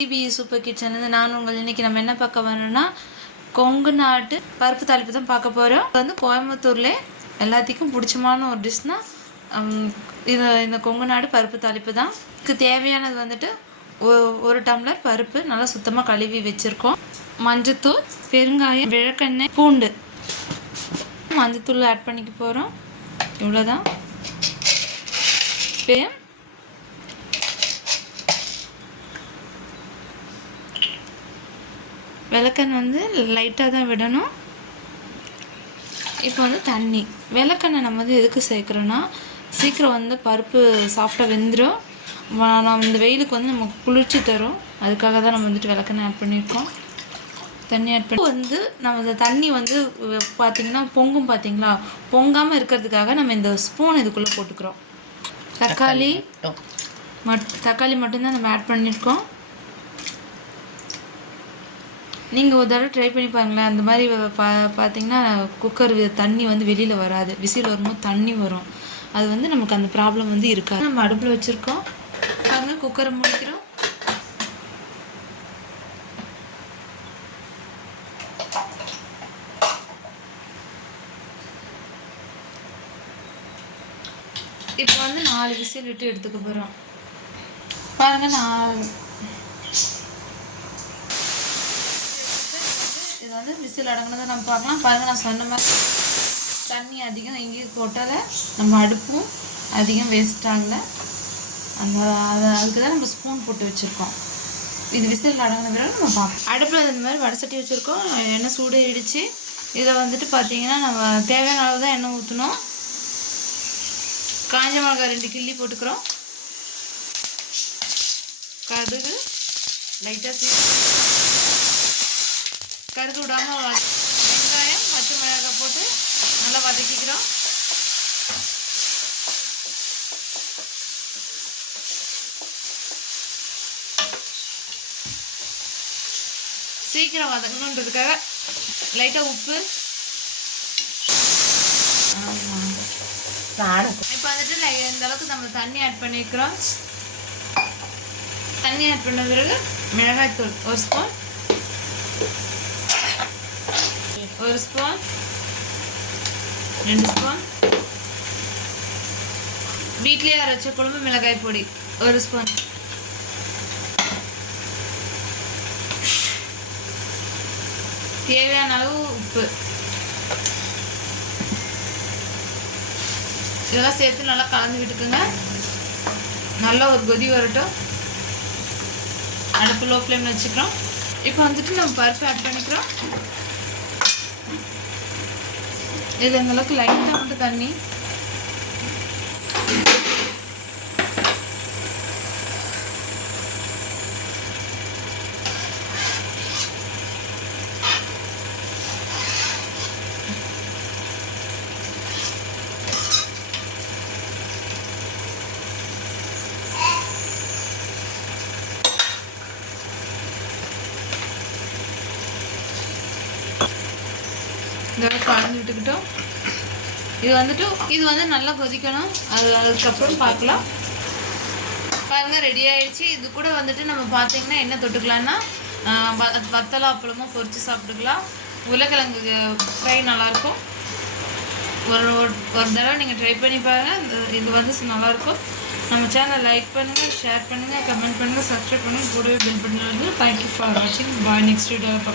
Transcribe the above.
DP super கிச்சன்லேருந்து நான் உங்கள் இன்றைக்கி நம்ம என்ன பார்க்க வரோம்னா கொங்கு நாட்டு பருப்பு தாளிப்பு தான் பார்க்க போகிறோம் இது வந்து கோயம்புத்தூரில் எல்லாத்துக்கும் பிடிச்சமான ஒரு டிஷ்னா இது இந்த கொங்கு நாடு பருப்பு தாளிப்பு தான். இதுக்கு தேவையானது வந்துட்டு ஒ- ஒரு டம்ளர் பருப்பு நல்லா சுத்தமாக கழுவி வச்சுருக்கோம். மஞ்சத்தூள் பெருங்காயம் விளக்கெண்ணெய் பூண்டு. மஞ்சத்தூள் ஆட் பண்ணிக்க போகிறோம் இவ்வளோதான் விளக்கெண்ணெய் வந்து லைட்டாக தான் விடணும். இப்போ வந்து தண்ணி. விளக்கெண்ணெய் நம்ம வந்து எதுக்கு சேர்க்குறோன்னா சீக்கிரம் வந்து பருப்பு சாஃப்டாக வெந்துடும் நம்ம இந்த வெயிலுக்கு வந்து நமக்கு குளிர்ச்சி தரும். அதுக்காக தான் நம்ம வந்துட்டு விளக்கெண்ணெய் ஆட் பண்ணியிருக்கோம். தண்ணி ஆட் பண்ணி வந்து நம்ம இந்த தண்ணி வந்து பார்த்தீங்கன்னா பொங்கும் பார்த்தீங்களா பொங்காமல் இருக்கிறதுக்காக நம்ம இந்த ஸ்பூன் இதுக்குள்ளே போட்டுக்கிறோம். தக்காளி மட் தக்காளி மட்டும்தான் நம்ம ஆட் பண்ணியிருக்கோம். நீங்கள் ஒரு தடவை ட்ரை பண்ணி பாருங்களேன். அந்த மாதிரி பா பார்த்தீங்கன்னா குக்கர் தண்ணி வந்து வெளியில் வராது. விசில் வரும்போது தண்ணி வரும். அது வந்து நமக்கு அந்த ப்ராப்ளம் வந்து இருக்காது. நம்ம அடுப்பில் வச்சுருக்கோம். பாருங்க குக்கரை முடிக்கிறோம். இப்போ வந்து நாலு விசில் விட்டு எடுத்துக்க போகிறோம் பாருங்க நான் வந்து விசில் அடங்கினதை நம்ம பார்க்கலாம். பாருங்க நான் சொன்ன மாதிரி தண்ணி அதிகம் எங்கேயும் கொட்டல. நம்ம அடுப்பும் அதிகம் வேஸ்ட் ஆகலை. அந்த அதை அதுக்கு தான் நம்ம ஸ்பூன் போட்டு வச்சுருக்கோம். இது விசில் அடங்கின பிறகு நம்ம பார்ப்போம் அடுப்பில் இந்த மாதிரி வடை சட்டி வச்சுருக்கோம். எண்ணெய் சூடு இடித்து இதில் வந்துட்டு பார்த்தீங்கன்னா நம்ம தேவையான அளவு தான் எண்ணெய் ஊற்றணும் காஞ்ச மிளகாய் ரெண்டு கிள்ளி போட்டுக்கிறோம். கடுகு லைட்டாக சீ கருது விடாமல் வெங்காயம் பச்சை மிளகாய் போட்டு நல்லா வதக்கிக்கிறோம். சீக்கிரம் வதக்கணுன்றதுக்காக லைட்டாக உப்பு. இப்போ வந்துட்டு இந்த அளவுக்கு நம்ம தண்ணி ஆட் பண்ணிக்கிறோம். தண்ணி ஆட் பண்ண பிறகு மிளகாய்த்தூள் ஒரு ஸ்பூன் ஒரு ஸ்பூன் ரெண்டு ஸ்பூன் வீட்லேயே அரைச்ச குழம்பு மிளகாய் பொடி. ஒரு ஸ்பூன் தேவையான அளவு உப்பு. இதெல்லாம் சேர்த்து நல்லா கலந்து விட்டுக்குங்க. நல்லா ஒரு கொதி வரட்டும். அடுப்பு லோ ஃப்ளேமில் வச்சுக்கிறோம். இப்போ வந்துட்டு நம்ம பருப்பு ஆட் பண்ணிக்கிறோம். இது இந்த அளவுக்கு லைட்டாக இதோட இந்த கலந்து விட்டுக்கிட்டோம். இது வந்துட்டு இது வந்து நல்லா கொதிக்கணும். அது அதுக்கப்புறம் பார்க்கலாம். பாருங்கள் ரெடி ஆகிடுச்சு இது கூட வந்துட்டு நம்ம பார்த்தீங்கன்னா என்ன தொட்டுக்கலாம்னா வத்தலா வ- அப்பளமும் பொரித்து சாப்பிட்டுக்கலாம். உருளைக்கிழங்கு ஃப்ரை நல்லாயிருக்கும். ஒரு ஒரு- தடவை நீங்கள் ட்ரை பண்ணி பாருங்கள் இந்த இது வந்து நல்லாயிருக்கும். நம்ம சேனலை லைக் பண்ணுங்கள் ஷேர் பண்ணுங்கள் கமெண்ட் பண்ணுங்கள் சப்ஸ்கிரைப் பண்ணுங்கள் கூடவே பில் பண்ணுறது தேங்க்யூ ஃபார் வாட்சிங் பாய் நெக்ஸ்ட் வீடியோவில்